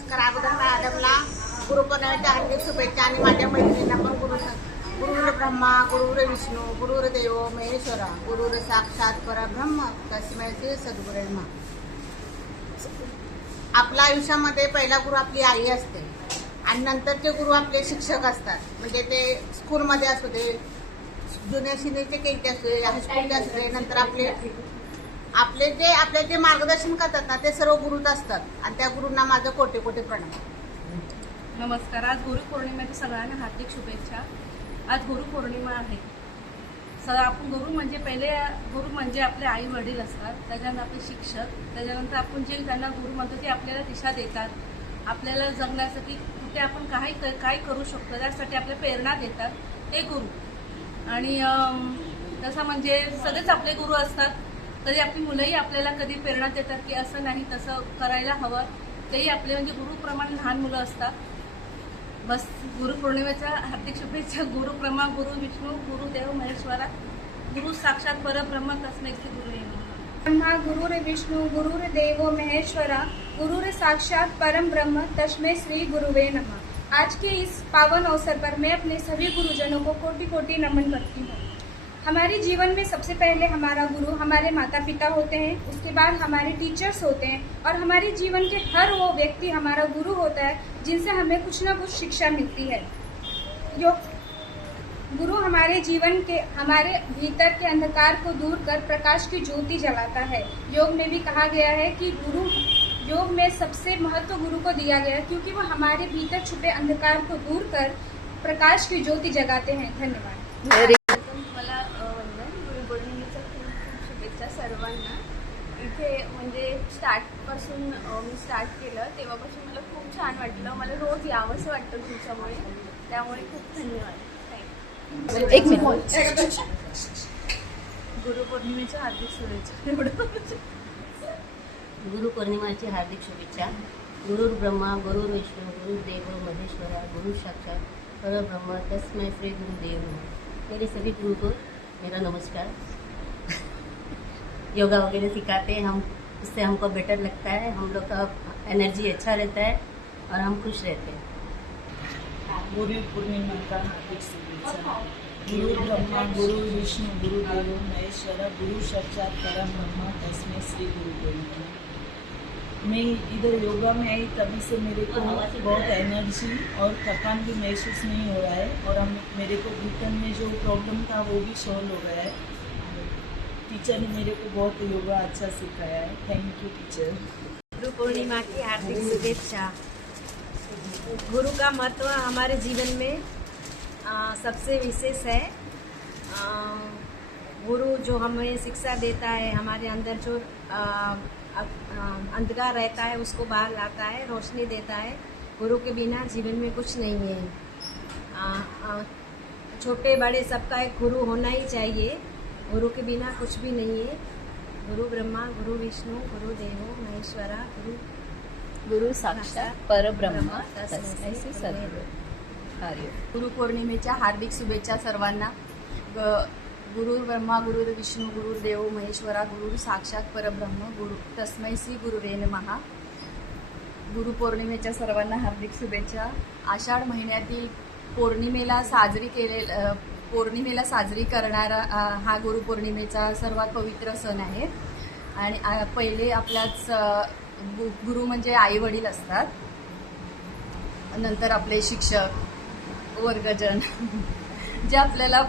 नमस्कार. अगोदर मॅडमला गुरुपौर्णिमेच्या हार्दिक शुभेच्छा आणि माझ्या मैत्रिणींना पण गुरुर ब्रह्मा गुरुर विष्णू गुरुर देव महेश्वरा गुरुर साक्षात परब्रह्म तस्मै श्री सद्गुरे नमः. आपल्या आयुष्यामध्ये पहिला गुरु आपली आई असते आणि नंतरचे गुरु आपले शिक्षक असतात. म्हणजे ते स्कूलमध्ये असू दे, जुन्या सिनियरचे केंटे असू दे, हायस्कूलचे असू दे, नंतर आपले जे मार्गदर्शन करतात ना ते सर्व गुरुच असतात आणि त्या गुरूंना माझं कोटी कोटी प्रणाम. नमस्कार. आज गुरुपौर्णिमेच्या सगळ्यांना हार्दिक शुभेच्छा. आज गुरुपौर्णिमा आहे. आपण गुरु म्हणजे आपले आई वडील असतात, त्याच्यानंतर आपले शिक्षक, त्याच्यानंतर आपण जे त्यांना गुरु म्हणतो ते आपल्याला दिशा देतात, आपल्याला जगण्यासाठी कुठे आपण काय करू शकतो त्यासाठी आपल्याला प्रेरणा देतात ते गुरु. आणि तसं म्हणजे सगळेच आपले गुरु असतात. कधी आपली मुलंही आपल्याला कधी प्रेरणा देतात की असं नाही तसं करायला हवं. तेही आपले म्हणजे गुरुप्रमाणे लहान मुलं असतात. बस गुरुपौर्णिमेच्या हार्दिक शुभेच्छा. गुरुब्रह्मा गुरु विष्णू गुरुदेव महेश्वरा गुरु साक्षात परब्रह्म तस्मै श्री गुरुवे नमः. ब्रह्मा गुरुर विष्णु गुरुर देव महेश्वरा गुरुर साक्षात परम ब्रह्म तस्मै श्री गुरुवे नमः. आज के इस पावन अवसर पर मैं अपने सभी गुरुजनों को कोटि कोटि नमन करती हूँ. हमारे जीवन में सबसे पहले हमारा गुरु हमारे माता पिता होते हैं, उसके बाद हमारे टीचर्स होते हैं और हमारे जीवन के हर वो व्यक्ति हमारा गुरु होता है जिनसे हमें कुछ ना कुछ शिक्षा मिलती है. गुरु हमारे जीवन के हमारे भीतर के अंधकार को दूर कर प्रकाश की ज्योति जलाता है. योग में भी कहा गया है कि योग में सबसे महत्व गुरु को दिया गया है क्योंकि वो हमारे भीतर छुपे अंधकार को दूर कर प्रकाश की ज्योति जगाते हैं. धन्यवाद. मला वंदन. गुरुपौर्णिमेच्या खूप शुभेच्छा सर्वांना. इथे म्हणजे स्टार्टपासून मी स्टार्ट केलं तेव्हापासून मला खूप छान वाटलं. मला रोज यावंसं वाटतं तुमच्यामुळे, त्यामुळे खूप धन्यवाद. एक मिनिट. गुरुपौर्णिमेच्या हार्दिक शुभेच्छा. गुरुपौर्णिमाची हार्दिक शुभेच्छा. गुरुर ब्रह्मा गुरुर विष्णू गुरुदेव महेश्वरा गुरु साक्षात परब्रह्म तस्मै श्री गुरुदेव नमः. मेरे सभी गुरु को मेरा नमस्कार. योगा वगैरह सिखाते हैं हम, उससे हमको बेटर लगता है, हम लोग का एनर्जी अच्छा रहता है और हम खुश रहते हैं. गुरु पूर्णिमा का हार्दिक शुभेच्छा. गुरु ब्रह्मा गुरु विष्णु गुरुदेव महेश्वरा गुरु साक्षात परम ब्रह्म तस्मै श्री गुरुदेव नमः. मैं इधर योगा में आई तभी से मेरे को बहुत एनर्जी और थकान भी महसूस नहीं हो रहा है और मेरे को घुटन में जो प्रॉब्लम था वो भी सॉल्व हो गया है. टीचर ने मेरे को बहुत योगा अच्छा सिखाया है. Thank you teacher. Guru Purnima की हार्दिक शुभेच्छा. गुरु का महत्व हमारे जीवन में सबसे विशेष है. गुरु जो हमें शिक्षा देता है, हमारे अंदर जो अंधकार रहता है उसको बाहर लाता है, रोशनी देता है. गुरु के बिना जीवन में कुछ नहीं है. छोटे बड़े सबका एक गुरु होना ही चाहिए. गुरु के बिना कुछ भी नहीं है. गुरु ब्रह्मा गुरु विष्णू गुरु देव महेश्वरा गुरु साक्षात परब्रह्म तस्मै श्री सद्गुरु. गुरुपौर्णिमेच्या हार्दिक शुभेच्छा सर्वांना. गुरु ब्रह्मा गुरु विष्णू गुरुदेव महेश्वरा गुरु साक्षात परब्रह्म गुरु तस्मै श्री गुरुवे नमः. गुरुपौर्णिमेच्या सर्वांना हार्दिक शुभेच्छा. आषाढ महिन्यातील पौर्णिमेला साजरी करणारा हा गुरुपौर्णिमेचा सर्वात पवित्र सण आहे. आणि पहिले आपल्याच गुरु म्हणजे आई वडील असतात, नंतर आपले शिक्षक वर्गजन जे आपल्याला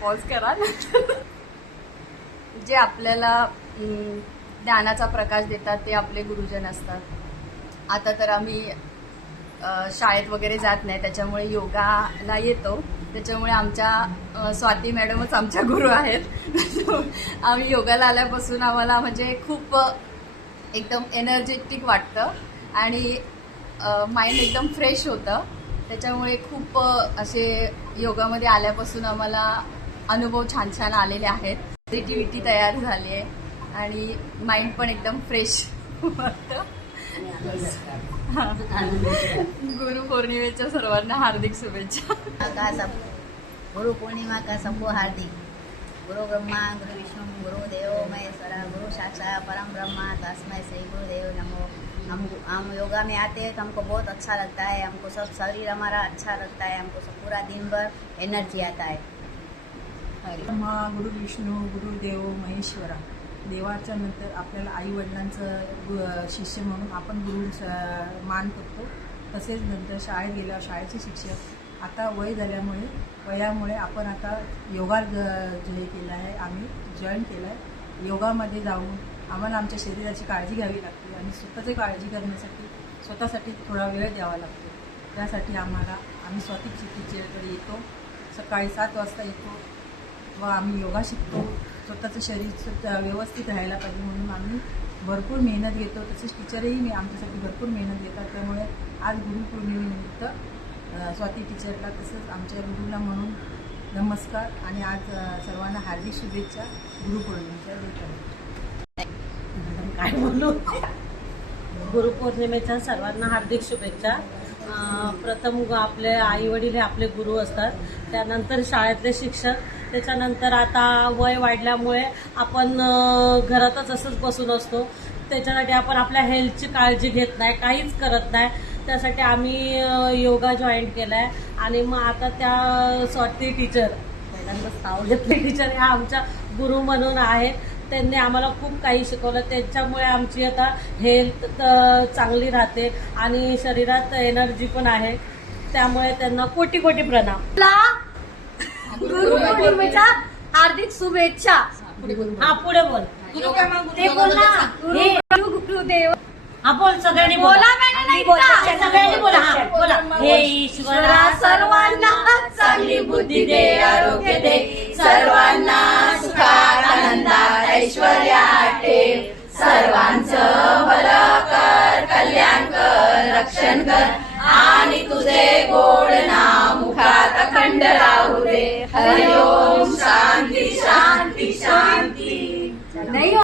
पॉज करा जे आपल्याला ज्ञानाचा प्रकाश देतात ते आपले गुरुजन असतात. आता तर आम्ही शाळेत वगैरे जात नाही, त्याच्यामुळे योगाला येतो. त्याच्यामुळे आमच्या स्वाती मॅडमच आमच्या गुरु आहेत. आम्ही योगाला आल्यापासून आम्हाला म्हणजे खूप एकदम एनर्जेटिक वाटतं आणि माइंड एकदम फ्रेश होतं. त्याच्यामुळे खूप असे योगामध्ये आल्यापासून आम्हाला अनुभव छान छान आलेले आहेत. पॉझिटिव्हिटी तयार झाली आहे आणि माइंड पण एकदम फ्रेश वाटतं. गुरुपौर्णिमेच्या सर्वांना हार्दिक शुभेच्छा. गुरु पूर्णिमा का सबको हार्दिक. गुरु ब्रह्मा गुरु विष्णु गुरु देव महेश्वरा गुरु साक्षात साक्षात परम ब्रह्म तस्मै श्री गुरुदेव नमो। हम योगा में आते हैं तो हमको बहुत अच्छा लगता है, हमको सब शरीर हमारा अच्छा लगता है, हमको सब पूरा दिन भर एनर्जी आता है। ब्रह्मा गुरु विष्णू गुरुदेव महेश्वरा, देवाच्या नंतर आपल्याला आई वडिलांचं शिष्य म्हणून आपण गुरु मान करतो। तसेच नंतर शाळेत गेल्यावर शाळेचे शिक्षक, आता वय झाल्यामुळे वयामुळे आपण आता योगा हे केलं आहे, आम्ही जॉईन केलं आहे। योगामध्ये जाऊन आम्हाला आमच्या शरीराची काळजी घ्यावी लागते आणि स्वतःची काळजी करण्यासाठी स्वतःसाठी थोडा वेळ द्यावा लागतो। त्यासाठी आम्ही स्वाती टीचरकडे येतो, सकाळी 7 वाजता येतो व आम्ही योगा शिकतो। स्वतःचं शरीर व्यवस्थित राहायला पाहिजे म्हणून आम्ही भरपूर मेहनत घेतो। तसेच टीचरही आमच्यासाठी भरपूर मेहनत घेतात। त्यामुळे आज गुरुपौर्णिमेनिमित्त स्वाती टीचरला तसंच आमच्या गुरुला म्हणून नमस्कार आणि आज सर्वांना हार्दिक शुभेच्छा गुरुपौर्णिमेच्या देतो। काय बोलू, गुरुपौर्णिमेच्या सर्वांना हार्दिक शुभेच्छा। प्रथम आपले आई वडील हे आपले गुरु असतात, त्यानंतर शाळेतले शिक्षक, त्याच्यानंतर आता वय वाढल्यामुळे आपण घरातच असंच बसून असतो। त्याच्यासाठी आपण आपल्या हेल्थची काळजी घेत नाही, काहीच करत नाही। त्यासाठी आम्ही योगा जॉईन केला आहे आणि मग आता त्या स्वाती टीचर, पहिल्यांदाच नाव घेतले, टीचर ह्या आमच्या गुरु म्हणून आहेत। त्यांनी आम्हाला खूप काही शिकवलं, त्याच्यामुळे आमची आता हेल्थ चांगली राहते आणि शरीरात एनर्जी पण आहे। त्यामुळे त्यांना कोटी कोटी प्रणाम। गुरुपौर्णिमेच्या हार्दिक शुभेच्छा। हा पुढे बोल, ते बोल ना, हे गुरुदेव हा बोल, सगळ्यांनी बोला, मैंने नहीं बोला, सगळ्यांनी बोला, हा बोला। हे ईश्वरा सर्वांना चांगली बुद्धी दे, आरोग्य दे, सर्वांना सुखात आनंदात ऐश्वर्यात ठेव, सर्वांचं भलं कर, कल्याण कर, रक्षण कर आणि तुझे गोड नाम मुखात अखंड राहू दे। हरि ओम, शांती शांती शांती। नाही